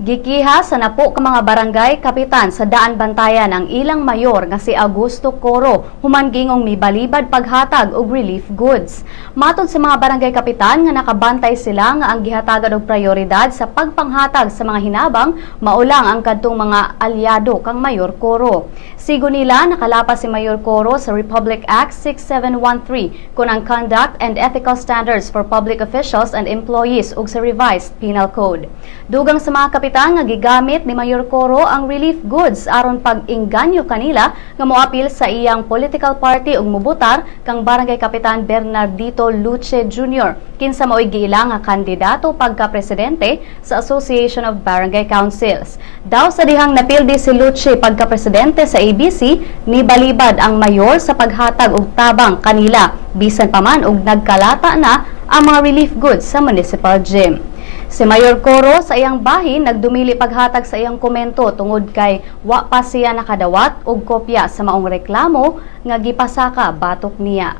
Gikiha sa napo ka mga barangay kapitan sa daan bantayan ang ilang mayor nga si Augusto Coro human gingong mibalibad paghatag og relief goods. Matod sa mga barangay kapitan nga nakabantay sila nga ang gihatagan og prioridad sa pagpanghatag sa mga hinabang maulang ang kadtong mga alyado kang Mayor Coro. Sigo nila nakalapas si Mayor Coro sa Republic Act 6713 kun ang Conduct and Ethical Standards for Public Officials and Employees ug sa Revised Penal Code. Dugang sa mga kapitan nga gigamit ni Mayor Coro ang relief goods aron pag-inganyo kanila nga moapil sa iyang political party ug mubutar kang Barangay Kapitan Bernardito Luce Jr. kinsa mao'y giila nga kandidato pagka-presidente sa Association of Barangay Councils. Daw sa dihang napildi si Luce pagka-presidente sa ABC, ni balibad ang mayor sa paghatag og tabang kanila bisan pa man og nagkalata na ang mga relief goods sa municipal gym. Si Mayor Coro sa iyang bahin nagdumili paghatag sa iyang komento tungod kay wa pa siya nakadawat og kopya sa maong reklamo nga gipasaka batok niya.